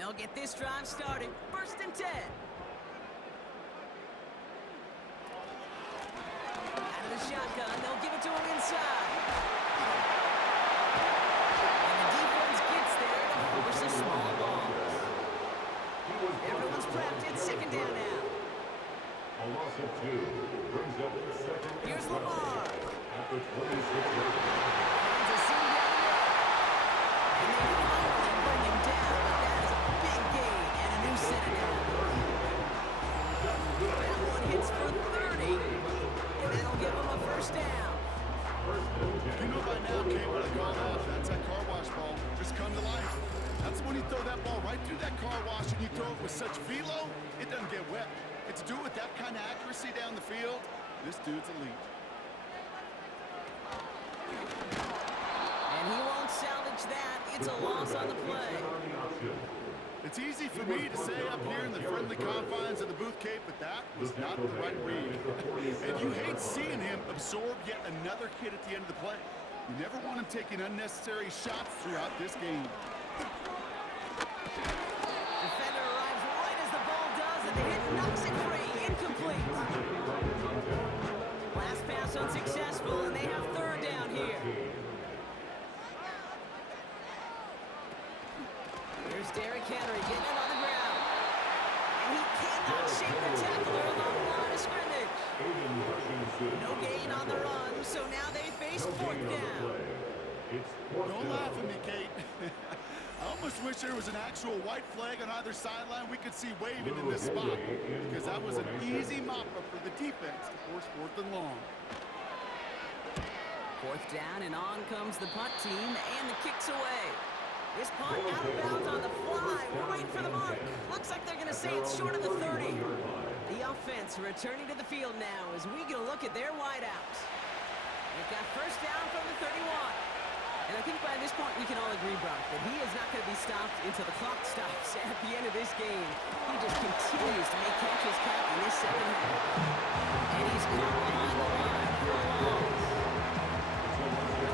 They'll get this drive started. 1st and 10. Out of the shotgun, they'll give it to him inside. And the defense gets there to force a small loss. Everyone's prepped. It's 2nd down now. A loss of 2 brings up the 2nd. Here's Lamar. At the 26 yard line. Finds a seam down the middle. And they finally bring him down, but that is a big gain and a new set of downs. That one hits for 30, and that'll give him a 1st down. You know by now, Kate, what I call that? That's that car wash ball. Just come to life. That's when you throw that ball right through that car wash and you throw it with such velo, it doesn't get wet. And to do it with that kind of accuracy down the field, this dude's elite. And he won't salvage that. It's a loss on the play. It's easy for me to say up here in the friendly confines of the booth, Kate, but that was not the right read. And you hate seeing him absorb yet another hit at the end of the play. You never want him taking unnecessary shots throughout this game. Defender arrives right as the ball does, and the hit knocks it free. Incomplete. Last pass unsuccessful, and they have 3rd down here. Here's Derrick Henry getting it on the ground. And he cannot shake the tackler along the line of scrimmage. No gain on the run, so now they face 4th down. Don't laugh at me, Kate. I almost wish there was an actual white flag on either sideline we could see waving in this spot, because that was an easy mop-up for the defense to force 4th and long. 4th down, and on comes the punt team, and the kick's away. This punt out of bounds on the fly. We're waiting for the mark. Looks like they're going to say it's short of the 30. The offense returning to the field now as we get a look at their wideouts. They've got 1st down from the 31. And I think by this point we can all agree, Brock, that he is not going to be stopped until the clock stops at the end of this game. He just continues to make catches count in this 2nd half. And he's caught behind the line for a loss.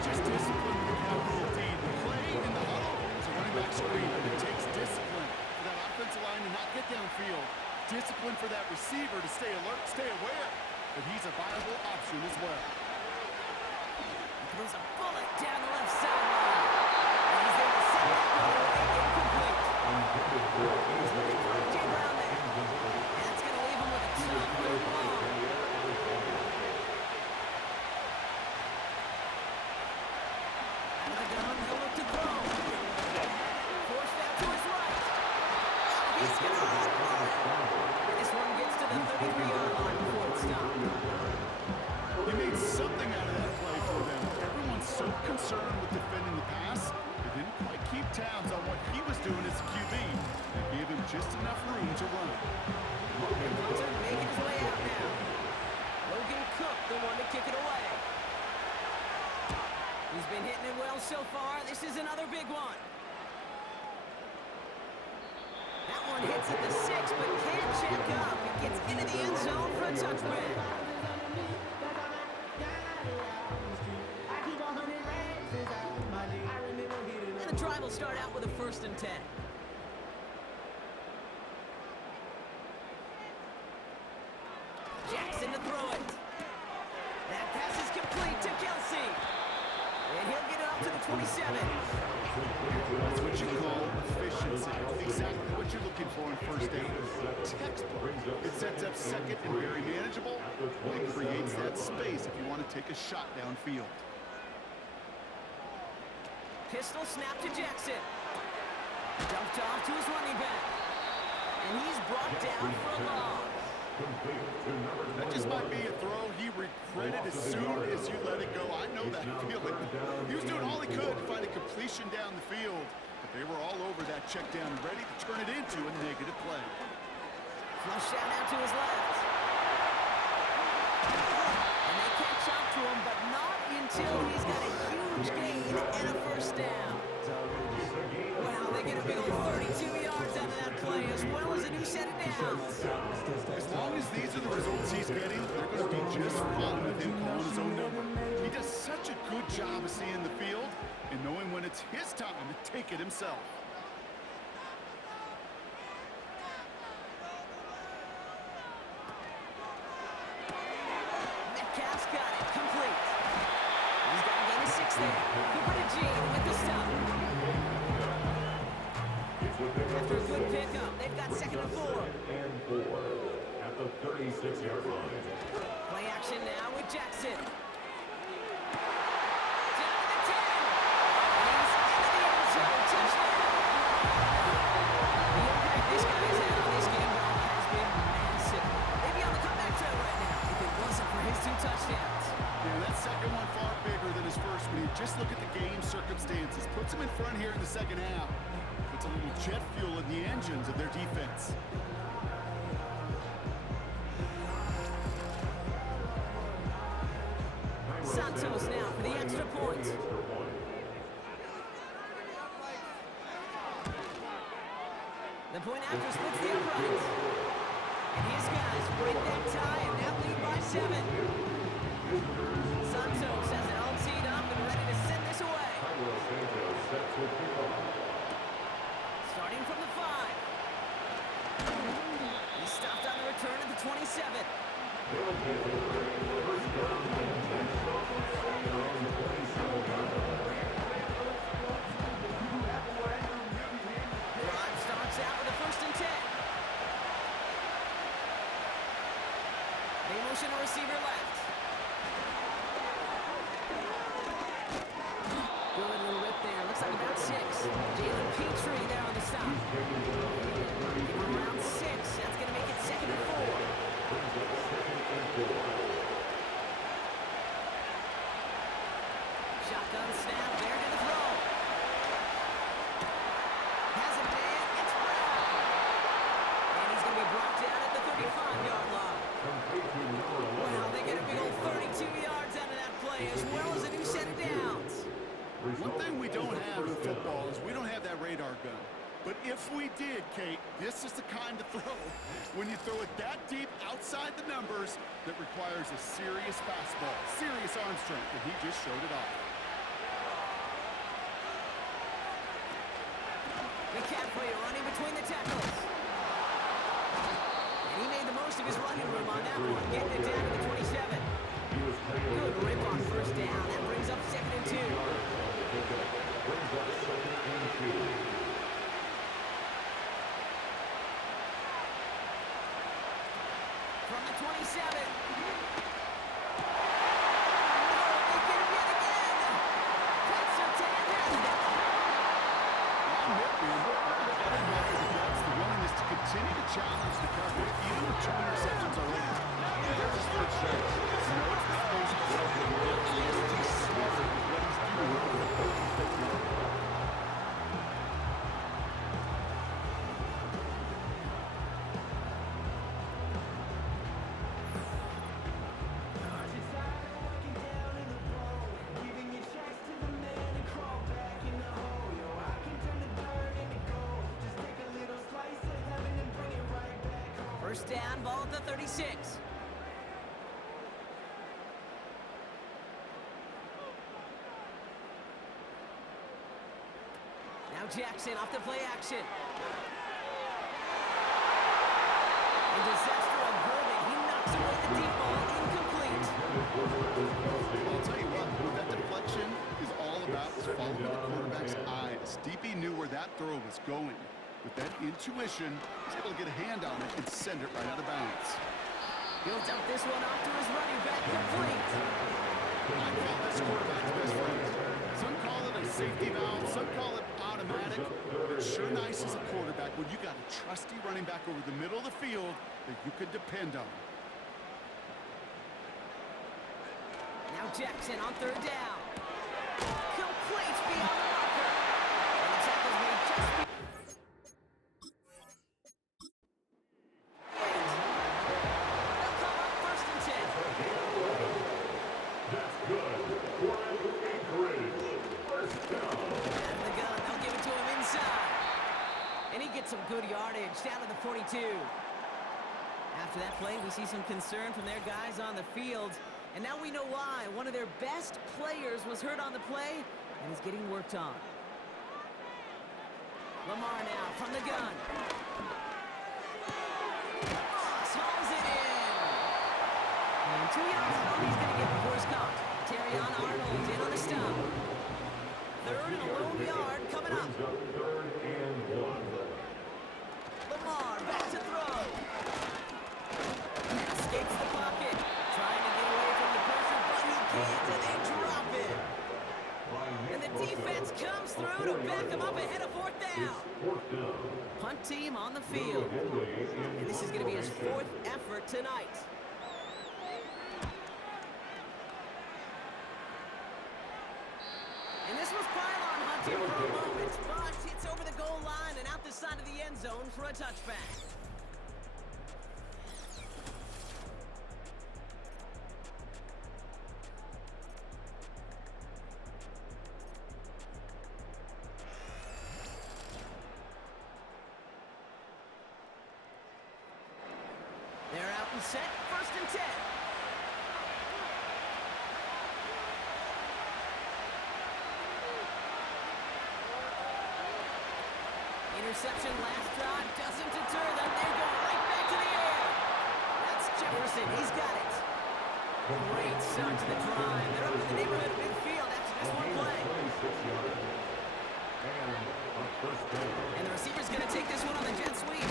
Just discipline with a capital D. The play in the huddle is a running back screen, but it takes discipline for that offensive line to not get downfield. Discipline for that receiver to stay alert, stay aware, but he's a viable option as well. Throws a bullet down the left sideline. And he's there to send that one away incomplete. He's looking for A.J. Brown there. And that's going to leave him with a tough 3rd ball. Out of the gun, he'll look to throw. Forced out to his right. Oh, he's going to run for it. And this one gets to the 33-yard line before it stopped. He made something out of that play for them. Everyone's so concerned with defending the pass, they didn't quite keep tabs on what he was doing as a QB. They gave him just enough room to run. And Hunter making his way out now. Logan Cook, the one to kick it away. He's been hitting it well so far. This is another big one. That one hits at the 6, but can't check up. It gets into the end zone for a touchdown. And the drive will start out with a 1st and 10. Jackson to throw it. That pass is complete to Kelsey. And he'll get it up to the 27. That's what you call efficiency. Exactly what you're looking for in 1st down. Textbook. It sets up 2nd and very manageable. It creates that space if you want to take a shot downfield. Pistol snap to Jackson. Dumped off to his running back. And he's brought down for a loss. That just might be a throw he regretted as soon as you let it go. I know that feeling. He was doing all he could to find a completion down the field, but they were all over that check down, ready to turn it into a negative play. Flush out now to his left. And they catch up to him, but not until he's got a huge gain and a 1st down. Wow, they get a big old 32 yards out of that play, as well as a new set of downs. As long as these are the results he's getting, they're going to be just fine with him calling his own number. He does such a good job of seeing the field and knowing when it's his time to take it himself. They've got second and 4. Second and 4 at the 36-yard line. Play action now with Jackson. Down to the 10. And he's into the end zone. Touchdown. The impact this guy's had on this game has been massive. They'd be on the comeback trail right now if it wasn't for his 2 touchdowns. Yeah, that second one far bigger than his first when you just look at the game circumstances. Puts him in front here in the second half. Puts a little jet fuel in the engines of their defense. Santos now for the extra point. The point after splits the upright. And his guys break that tie and now lead by 7. Santos has it all teed up and ready to send this away. Starting from the 5. He's stopped on the return at the 27. Drive starts out with a 1st and 10. They motion a receiver left. Good little rip there. Looks like about 6. Jalen Petrie there on the stop. Around 6. That's going to make it 2nd and 4. Shotgun snap. They're going to throw. Has a man. It's Brown. And he's going to be brought down at the 35-yard line. Wow, they get a big old 32 yards out of that play, as well as a new set of downs. One thing we don't have in football is we don't have that radar gun. But if we did, Kate, this is the kind of throw, when you throw it that deep outside the numbers, that requires a serious fastball, serious arm strength, and he just showed it off. McCaffrey running between the tackles. And he made the most of his running room on that one, getting it down to the 27. Good rip on 1st down. That brings up 2nd and 2. From the 27. They get him yet again. Petzotan has it. The willingness to continue to challenge the coverage, even with 2 interceptions already. They're just good shots. It's not supposed to be. He's just smart with what he's doing. First down, ball at the 36. Now Jackson off the play action. And disaster averted. He knocks away the deep ball, incomplete. I'll tell you what, that deflection is all about is following the quarterback's eyes. DB knew where that throw was going. With that intuition, he's able to get a hand on it and send it right out of bounds. He'll dump this one off to his running back, complete. I call this quarterback's best friend. Some call it a safety valve, some call it automatic, but it's sure nice as a quarterback when you got a trusty running back over the middle of the field that you can depend on. Now Jackson on 3rd down. Complete beyond the marker. And the tackle's made just beyond. They'll come up 1st and 10. That's good. For Anchorage. First down. And the gun, they'll give it to him inside. And he gets some good yardage down to the 42. After that play, we see some concern from their guys on the field. And now we know why. One of their best players was hurt on the play and is getting worked on. Lamar now from the gun. Moss hauls it in. And 2 yards is all he's going to get before he's caught. Terrion Arnold in on the stop. 3rd and a lone yard coming up. Brings up 3rd and 1. Lamar fourth down. Punt team on the field. And this is going to be his fourth effort tonight. And this was pylon hunting for a moment, but it's over the goal line and out the side of the end zone for a touchback. They're out and set, 1st and 10. Interception last drive doesn't deter them. They go right back to the air. That's Jefferson. He's got it. Great start to the drive. They're up in the neighborhood of midfield after just one play. And the receiver's going to take this one on the jet sweep.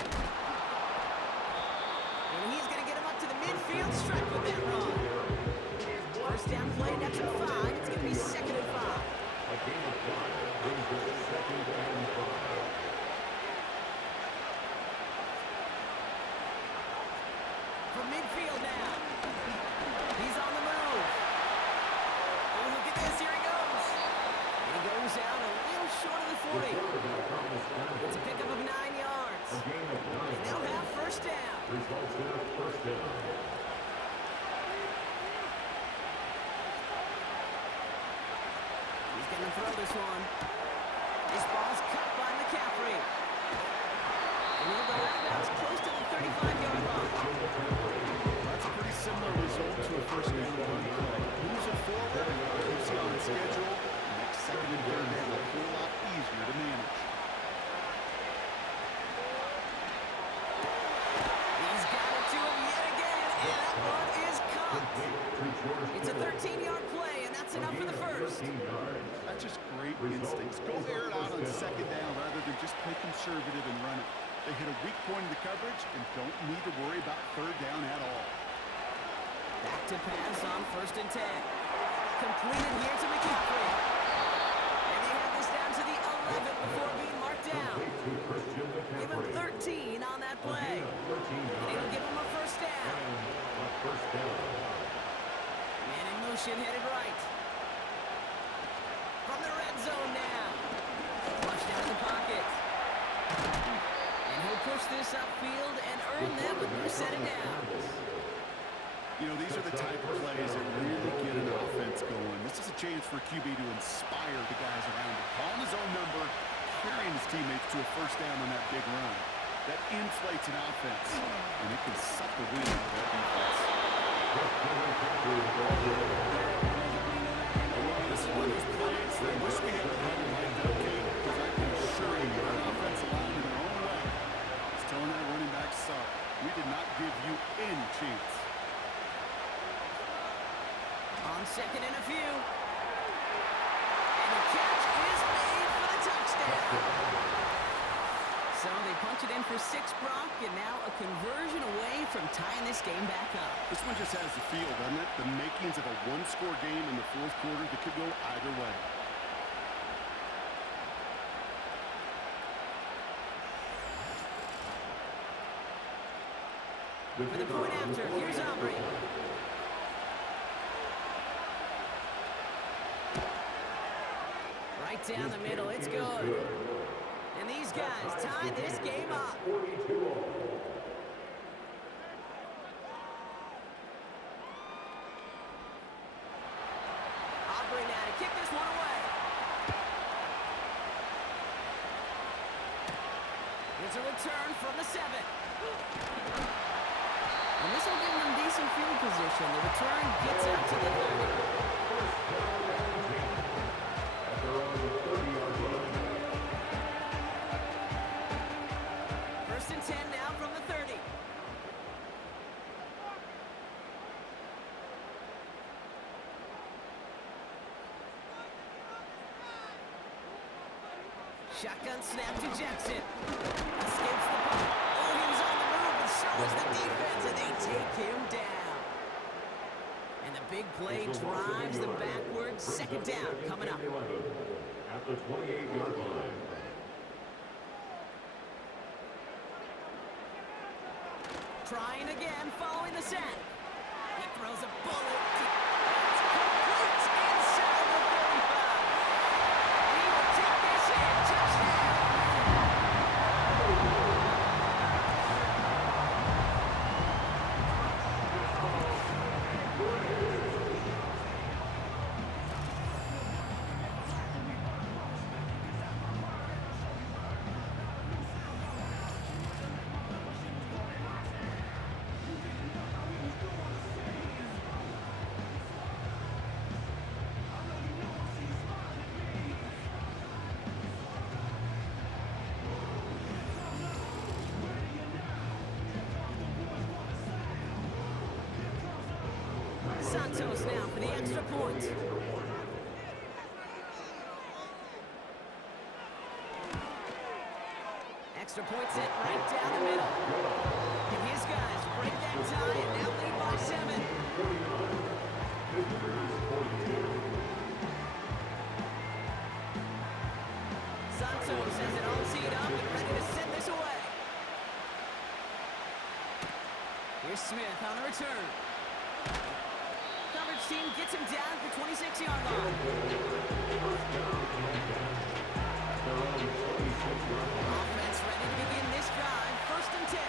And he's going to get him up to the midfield stripe with that run. First down play, that's a 5. It's going to be 2nd and 5. A game of 5 brings us 2nd and 5. From midfield now. He's on the move. Oh, look at this. Here he goes. And he goes out a little short of the 40. It's a pickup of 9 yards. And they'll have first down. Results in a first down. He's going to throw this one. This ball's cut by McCaffrey. And he'll go out of bounds close to the 35-yard line. That's a pretty similar result to a first down run play. Moves it forward, keeps it on schedule, makes 2nd and 3rd down a whole lot easier to manage. He's got it to him yet again, and that one is caught. It's a 13-yard play, and that's enough for the first. That's just great instincts. Go air it out on 2nd down rather than just play conservative and run it. They hit a weak point in the coverage and don't need to worry about 3rd down at all. Back to pass on 1st and 10. Completed here to McCaffrey. And they have this down to the 11 before being marked down. Give him 13 on that play. And it'll give him a first down. Man in motion headed right. From the red zone now. Flushed out of the pocket. And he'll push this upfield and earn them a new set of downs. You know, these are the type of plays that really get an offense going. This is a chance for QB to inspire the guys around him. Calling his own number, carrying his teammates to a first down on that big run. That inflates an offense, and it can suck the wind out of that defense. This is one of those plays that I wish we had a run like that game, because I can assure you an offensive line in their own way is telling that running back, sorry, we did not give you any chance. On 2nd and a few. And the catch is made for the touchdown. So they punch it in for 6, Brock, and now a conversion away from tying this game back up. This one just has the feel, doesn't it? The makings of a one-score game in the 4th quarter that could go either way. For the point after, here's Aubrey. Right down the middle, it's good. And these guys tie this game up. Aubrey now to kick this one away. Here's a return from the 7. And this will give them decent field position. The return gets out to the 30. First and 10 now from the 30. Shotgun snap to Jackson. Escapes the ball. Oh, he was on the move, and so was the defense, and they take him down. And the big play drives them backwards. 2nd down coming up. At the 28-yard line. Trying again following the sack. He throws a bullet. It's complete inside the 35. He will take this in. Touchdown. Santos now for the extra point. Extra point set right down the middle. And his guys break that tie and now lead by 7. Santos has it all teed up and ready to send this away. Here's Smith on the return. Coverage team gets him down at the 26-yard line. Offense ready to begin this drive. 1st and 10.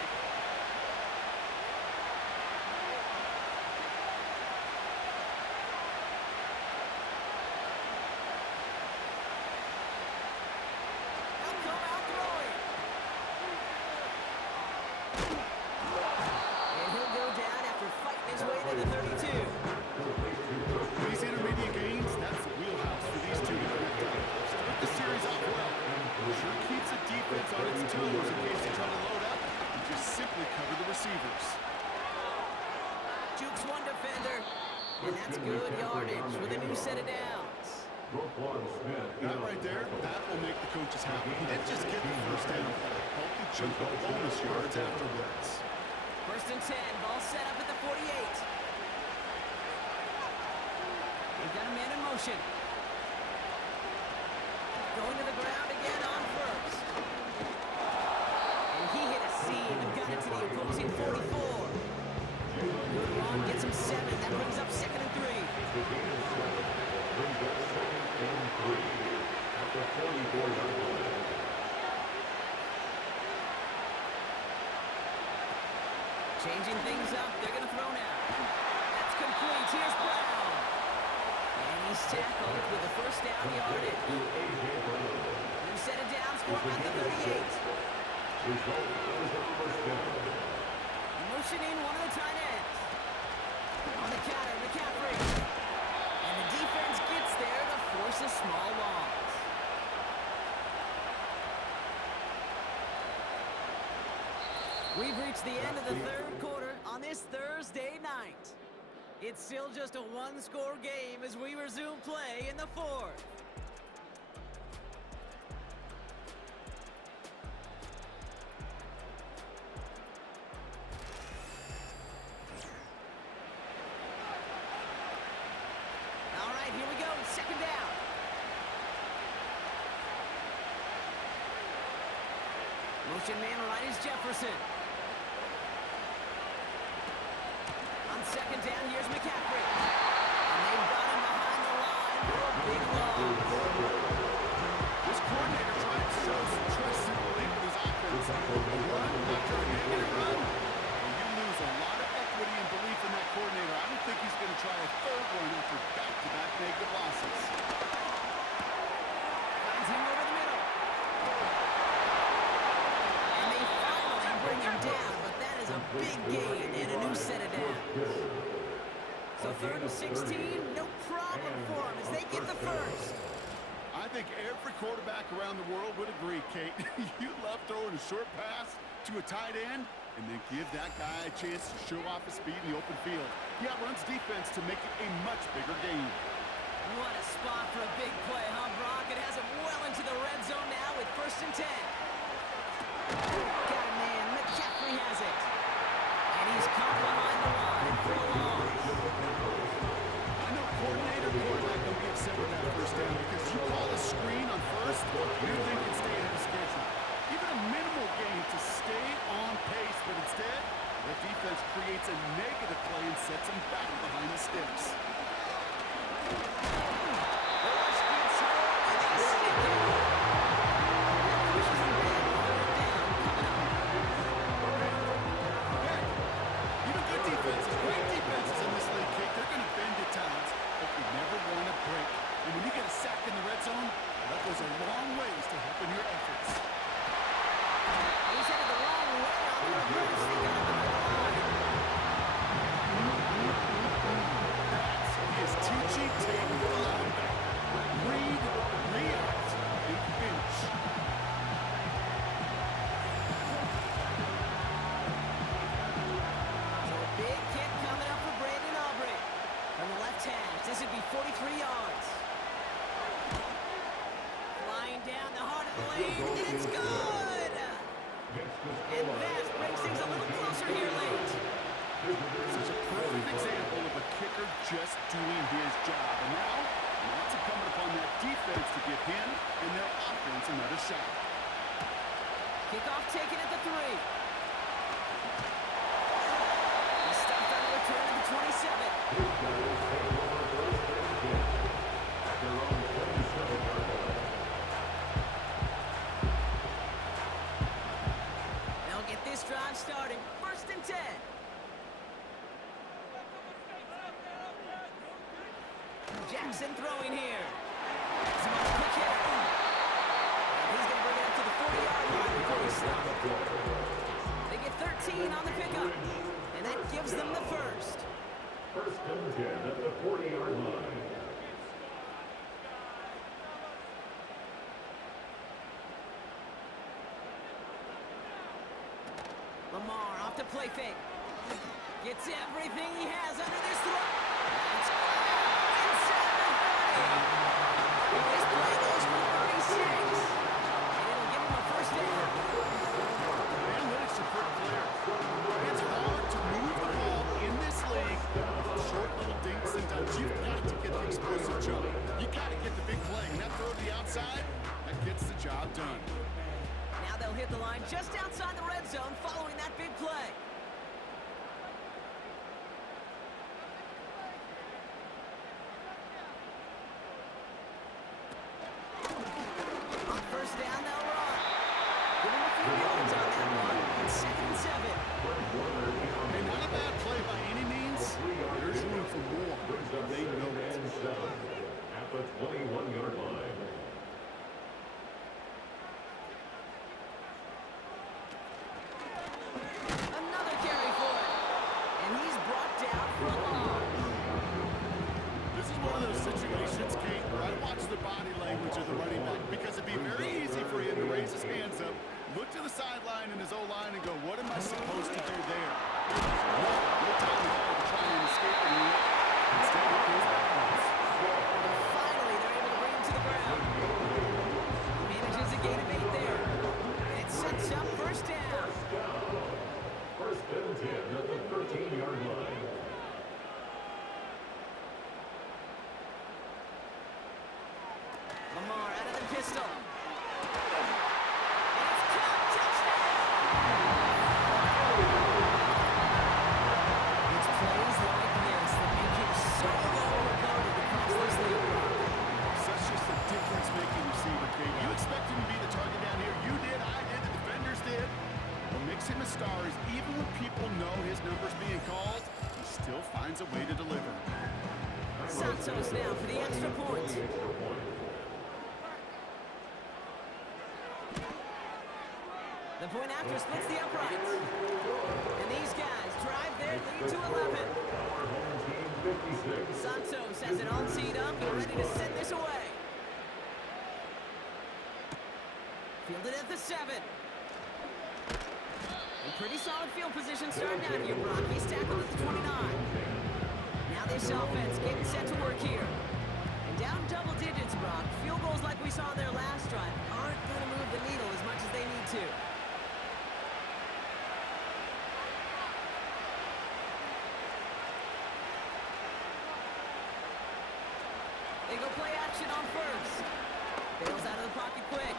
They'll come out throwing. And he'll go down after fighting his way to the 32. These intermediate gains, that's the wheelhouse for these two to connect on. Start the series off well. Sure keeps the defense on its toes in case they try to load up and just simply cover the receivers. Jukes one defender. And that's good yardage with a new set of downs. That right there, that will make the coaches happy. He didn't just get the first down, but a healthy chunk of bonus yards afterwards. 1st and 10, ball set up at the 48. They've got a man in motion. Going to the ground again on 1st. And he hit a seam and got it to the opposing 44. Good run, gets him 7. That brings up 2nd and 3. Changing things up, they're going to throw now. That's complete, here's Brown. And he's tackled with the 1st down yardage. New set of downs for him at the 38. Motioning one of the tight ends. On the counter, McCaffrey. And the defense gets there to force a small loss. We've reached the end of the 3rd quarter on this Thursday night. It's still just a 1-score game as we resume play in the 4th. All right, here we go, 2nd down. Motion man right is Jefferson. On 2nd down, here's McCaffrey. And they've got him behind the line for a big loss. This coordinator trying to show some trust and belief in his offense. A run after a negative run, and you lose a lot of equity and belief in that coordinator. I don't think he's going to try a 3rd one after back-to-back negative losses. Finds him over the middle. And they finally bring him down, but that is a big gain and a new set of downs. So 3rd and 16, no problem for him as they get the 1st. I think every quarterback around the world would agree, Kate. You love throwing a short pass to a tight end and then give that guy a chance to show off his speed in the open field. He outruns defense to make it a much bigger game. What a spot for a big play, huh, Brock? It has him well into the red zone now with 1st and 10. Got a man, McCaffrey has it. And he's caught behind the line for a loss. I know coordinator quarterback don't get upset with that 1st down because you call a screen on 1st, you're thinking stay ahead of schedule. Even a minimal gain to stay on pace, but instead, the defense a negative play and sets him back behind the sticks. Even good defenses, great defenses in this league, Kate, they're going to bend at times, but you never want to break. And when you get a sack in the red zone, that goes a long ways to helping your efforts. He's headed the wrong way on the reverse. They got him on the line. He is teaching tape for the linebacker. Read, react, and finish. So a big kick coming up for Brandon Aubrey. From the left hash, this would be 43 yards. Flying down the heart of the lane, and it's good! And that brings things a little closer here late. Such a perfect example of a kicker just doing his job. And now it's incumbent upon that defense to give him and their offense another shot. Kickoff taken at the 3. He's stuffed on the return of the 27. They'll get this drive started. 1st and 10. Jackson throwing here. Small quick hitter. He's going to bring it up to the 40-yard line before he stops. They get 13 on the pickup, and that gives them the first. 1st and 10 at the 40-yard line. Lamar off to play fake. Gets everything he has under this throw. It's inside the 30. This play goes for 36. And it'll give him a first down. Analytics are pretty clear. It's hard to move the ball in this league with short little dinks and dunks. You've got to get the explosive jump. You got to get the big play. And that throw to the outside, that gets the job done. Now they'll hit the line just outside the red zone following that big play. On 1st down, they'll run. Give him a few yards on that one. It's 2nd and 7. And not a bad play by any means. There's room for more. They know it. At the 21-yard line. Another carry for it. And he's brought down for a loss. This is one of those situations, Kate, where I watch the body language of the running back because it'd be very easy for him to raise his hands up, look to the sideline in his O-line and go, what am I supposed to do there? No time at all to try and escape the lead. Instead, he goes backwards. And finally, they're able to bring him to the ground. He manages a gain of 8 there. And it sets up 1st down. 1st and 10 at the 13-yard line. Lamar out of the pistol. And it's caught. Touchdown! It's plays like this that make him so well-regarded across this league. Such just a difference-making receiver, Kate. You expect him to be the target down here. You did, I did, the defenders did. What makes him a star is even when people know his number's being called, he still finds a way to deliver. Santos now for the extra point. The point after splits the uprights. And these guys drive their lead to 11. Santos has it all teed up and ready to send this away. Fielded at the 7. A pretty solid field position starting out here, Brock. He's tackled at the 29. Now this offense getting set to work here. And down double digits, Brock. Field goals like we saw in their last drive aren't going to move the needle as much as they need to. They go play action on 1st. Bails out of the pocket quick.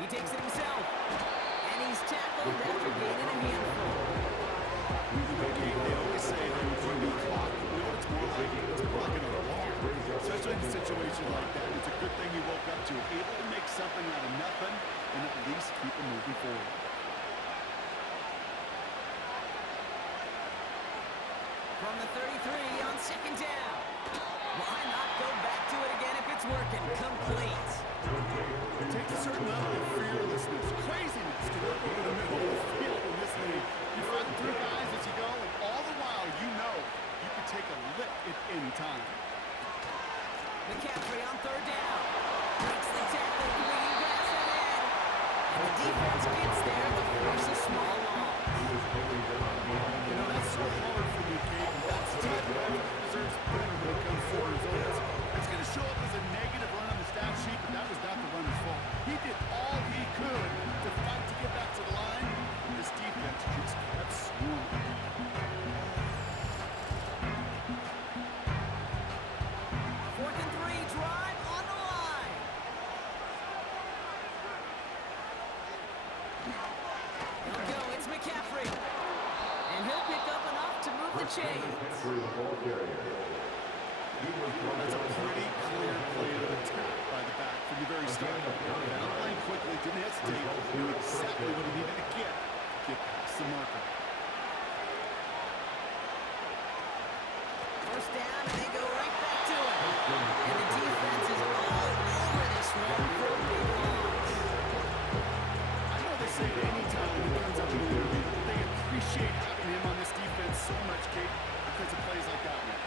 He takes it himself. And he's tackled after gaining a handful. situation like that. It's a good thing he woke up to it. Able to make something out of nothing and at least keep it moving forward. From the 33 on second down. Why not go back to it again if it's working? Complete. It takes a certain level of fearlessness, craziness to work over the middle of the field in this league. You run through guys as you go, and all the while you know you can take a lick at any time. McCaffrey on third down. Breaks the tackle, bringing pass ahead. And the defense gets there to force a small loss. You know, that's so hard for me, Kate. That's the type of effort that deserves better when it comes to results. It's going to show up as a negative run on the stat sheet, but that was not the runner's fault. He did all he could to fight to get back to the line. This defense just kept swarming. Fourth and 3, drive on the line. He'll go, it's McCaffrey. And he'll pick up enough to move the chains. That's a pretty clear play of attack by the back from the very start. Found the line quickly, didn't hesitate, knew exactly what he needed to get past the marker. First down, and they go right back to it. And the defense is all over this one for a big loss. I know they say it any time he comes up in the interview, but they appreciate having him on this defense so much, Kate, because of plays like that one.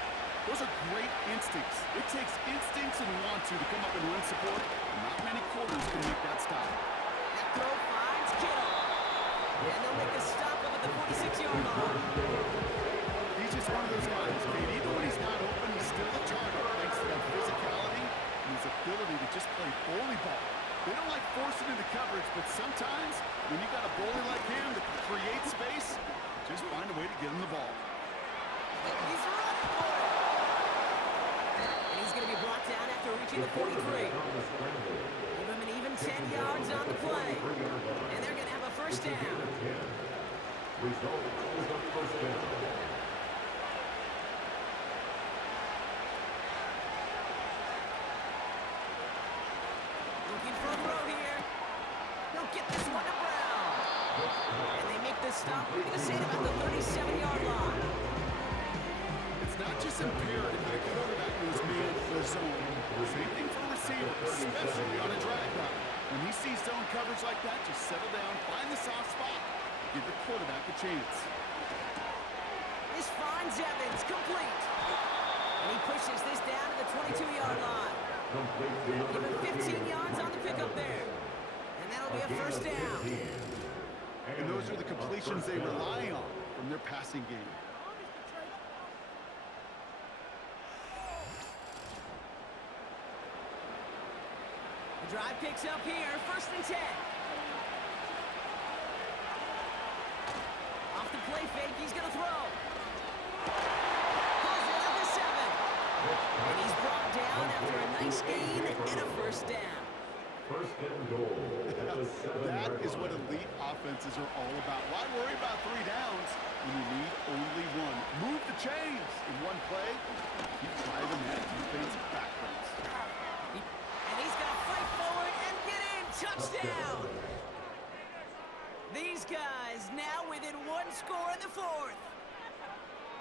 Those are great instincts. It takes instincts and want to come up and run support. Not many quarters can make that stop. That throw finds Kittle. And they'll make a stop up at the 46-yard line. He's just one of those guys, Kate. Even when he's not open, he's still a target thanks to that physicality and his ability to just play bully ball. They don't like forcing into coverage, but sometimes when you got a bully like him that can create space, just find a way to get him the ball. He's running for it. And he's going to be brought down after reaching the 43. Give him an even 10 yards on the play. And they're going to have a first down. Result is a first down. Looking for a throw here. They'll get this one to Brown. And they make the stop. We're going to say it about the 37-yard line. It's not just imperative that a quarterback knows man or zone. Same thing for a receiver, especially on a drag route. When he sees zone coverage like that, just settle down, find the soft spot, give the quarterback a chance. This finds Evans, complete. And he pushes this down to the 22-yard line. Give him 15 yards on the pickup there. And that'll be a first down. And those are the completions they rely on from their passing game. The drive picks up here, first and 10. Off the play fake, he's going to throw. Pulls it up to 7. And he's brought down after a nice gain and a first down. First and goal. That is what elite offenses are all about. Why worry about 3 downs when you need only 1? Move the chains in one play. Keep driving that defense backwards. And he's going to fight forward and get in. Touchdown! These guys now within 1 score in the 4th.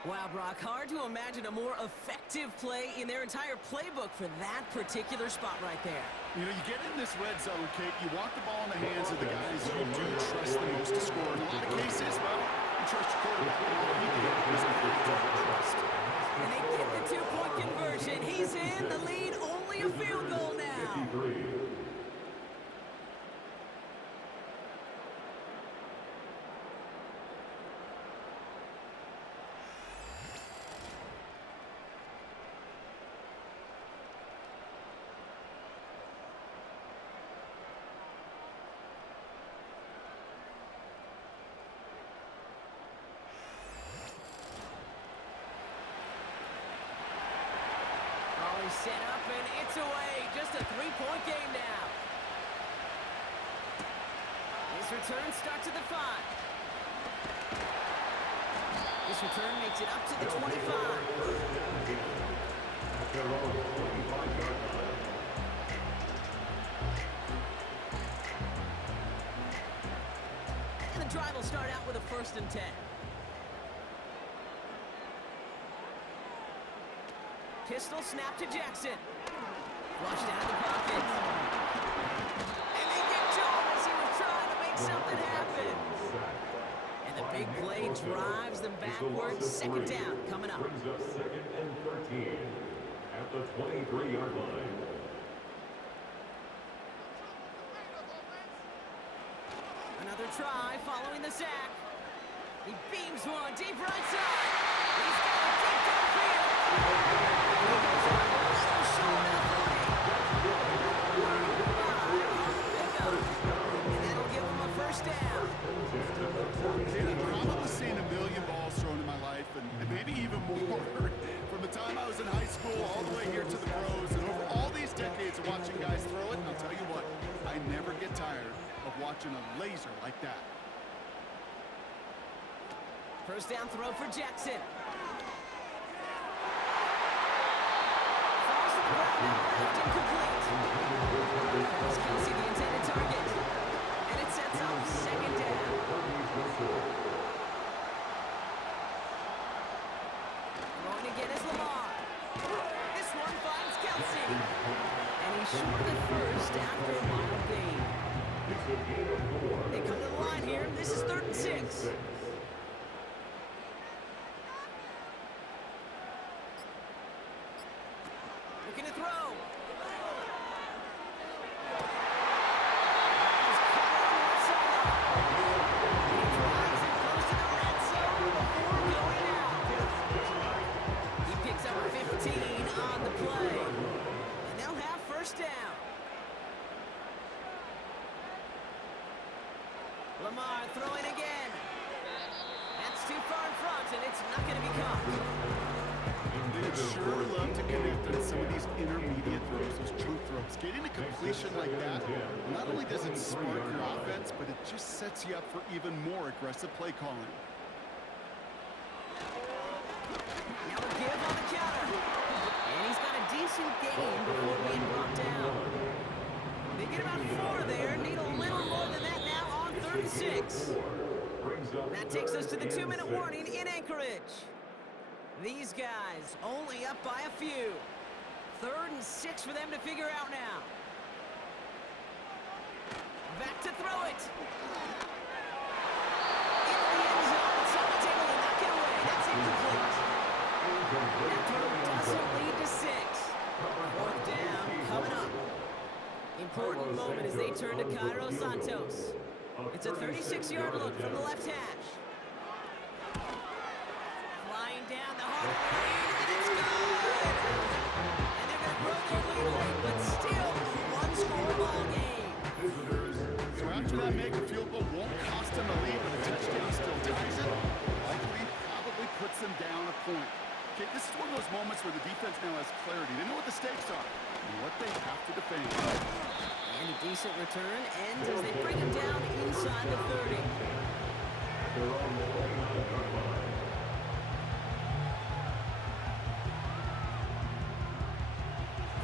Wow, Brock, hard to imagine a more effective play in their entire playbook for that particular spot right there. You know, you get in this red zone, Kate, you want the ball in the hands of the guys you do trust the most to score. In a lot of cases, well, you trust your quarterback. And they get the 2-point conversion. He's in the lead, only a field goal now. Set up and it's away. Just a 3-point game now. This return starts at the 5. This return makes it up to the 25. their own 25-yard line. And the drive will start out with a 1st and 10. Pistol snap to Jackson. Flushed out of the pocket. And they get to him as he was trying to make something happen. And the big play drives them backwards. 2nd down coming up. Brings up 2nd and 13 at the 23-yard line. Another try following the sack. He beams one deep right side. He's got it deep downfield. He goes up a little short of the 40. And that'll give him a 1st down. I've probably seen a million balls thrown in my life, and maybe even more. From the time I was in high school all the way here to the pros, and over all these decades of watching guys throw it, and I'll tell you what, I never get tired of watching a laser like that. 1st down throw for Jackson. Falls to the ground now, left incomplete. Travis Kelce the intended target. And it sets up 2nd down. Throwing again is Lamar. This one finds Kelce. And he's short at 1st after a wild gain. They come to the line here. This is 3rd and 6. Looking to throw. He's caught on the left sideline. He drives it close to the red zone before going out. He picks up 15 on the play. And they'll have 1st down. Lamar throwing again. That's too far in front, and it's not going to be caught. They'd sure love to connect on some of these intermediate throws, those chunk throws. Getting a completion like that, not only does it spark your offense, but it just sets you up for even more aggressive play calling. Now a give on the counter. And he's got a decent gain before being brought down. They get about 4 there, need a little more than that now on 3rd and 6. That takes us to the 2-minute warning in Anchorage. These guys only up by a few. 3rd and 6 for them to figure out now. Back to throw it. Into the end zone, and someone's able to knock it away. That's incomplete. That throw doesn't lead to 6. 4th down coming up. Important moment as they turn to Cairo Santos. It's a 36-yard look from the left hash. Flying down the hard lane, and it's good! And they're going to grow their lead away, but still a one-score ball game. So after that make, a field goal won't cost them the lead, but a touchdown still ties it. Likely probably puts them down a point. Okay, this is one of those moments where the defense now has clarity. They know what the stakes are and what they have to defend. And a decent return ends as they bring him down inside the 30.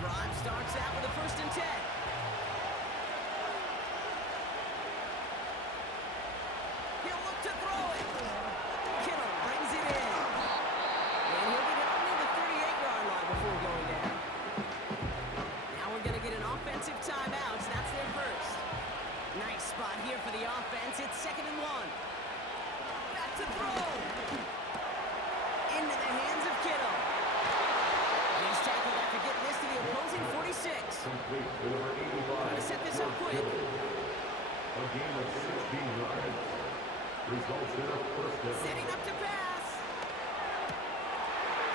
Drive starts out with a 1st and 10. He'll look to throw it. Kittle brings it in. And he'll get it only the 38-yard line before going down. Now we're going to get an offensive timeout. That's their 1st. Nice spot here for the offense. It's 2nd and 1. Back to throw. Into the hands of Kittle. And he's tackled after getting this to the opposing 46. Trying to set this up quick. A game of 16 yards results in a 1st down. Setting up to pass.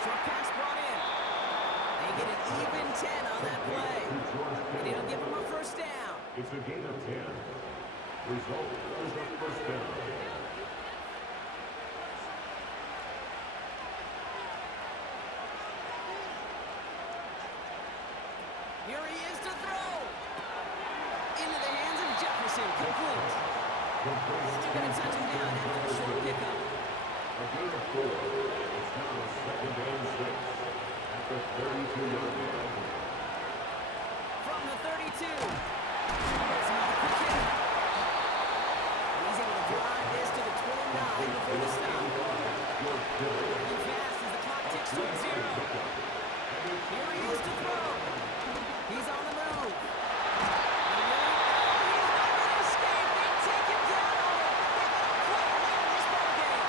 Short pass brought in. They get an even 10 on that play. And it'll give them a 1st down. It's a gain of 10. Result is a 1st down. Here he is to throw. Into the hands of Jefferson. Complete. They're going to touch him down after a short pickup. A gain of 4. It's now 2nd and 6 at the 32-yard for the stop. Moving fast as the clock ticks towards 0. Here he is to throw. He's on the move. He's not going to escape. They take him down on it. They're going to play late in this ballgame.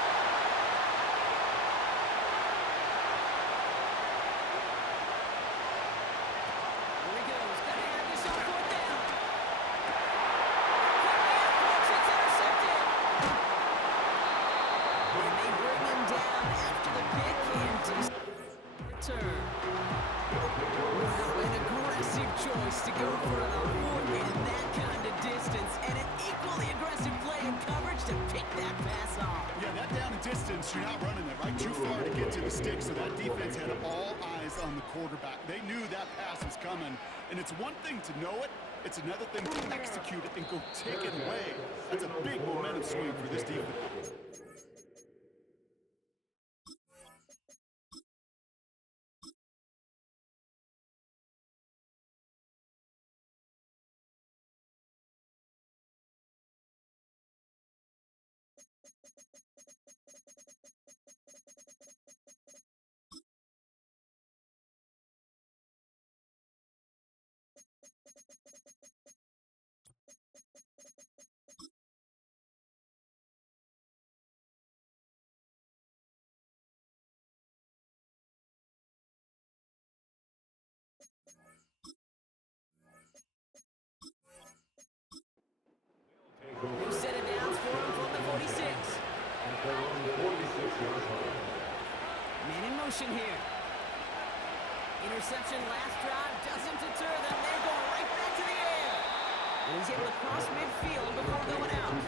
Here he goes. Got to have this on 4th down. It's intercepted. And they bring him down after the pick and return. Wow, an aggressive choice to go for a 4th in that kind of distance, and an equally aggressive play in coverage to pick that pass off. Yeah, that down and distance, you're not running it, right? Too far to get to the stick, so that defense had all eyes on the quarterback. They knew that pass was coming, and it's one thing to know it, it's another thing to execute it and go take it away. That's a big momentum swing for this defense. New set of downs for him from the 46. Man in motion here. Interception last drive doesn't deter them. They're going right back to the air. And he's able to cross midfield before going out.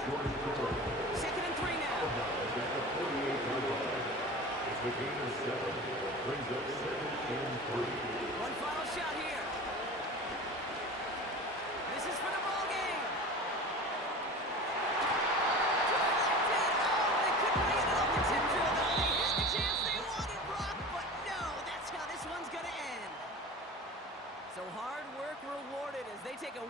2nd and 3 now. The game is 7. Brings up 2nd and 3. One final shot here. This is for the ball game. Deflected. Oh, they couldn't bring it off the tip drill, though. They had the chance they wanted, Brock, but no, that's how this one's going to end. So hard work rewarded as they take a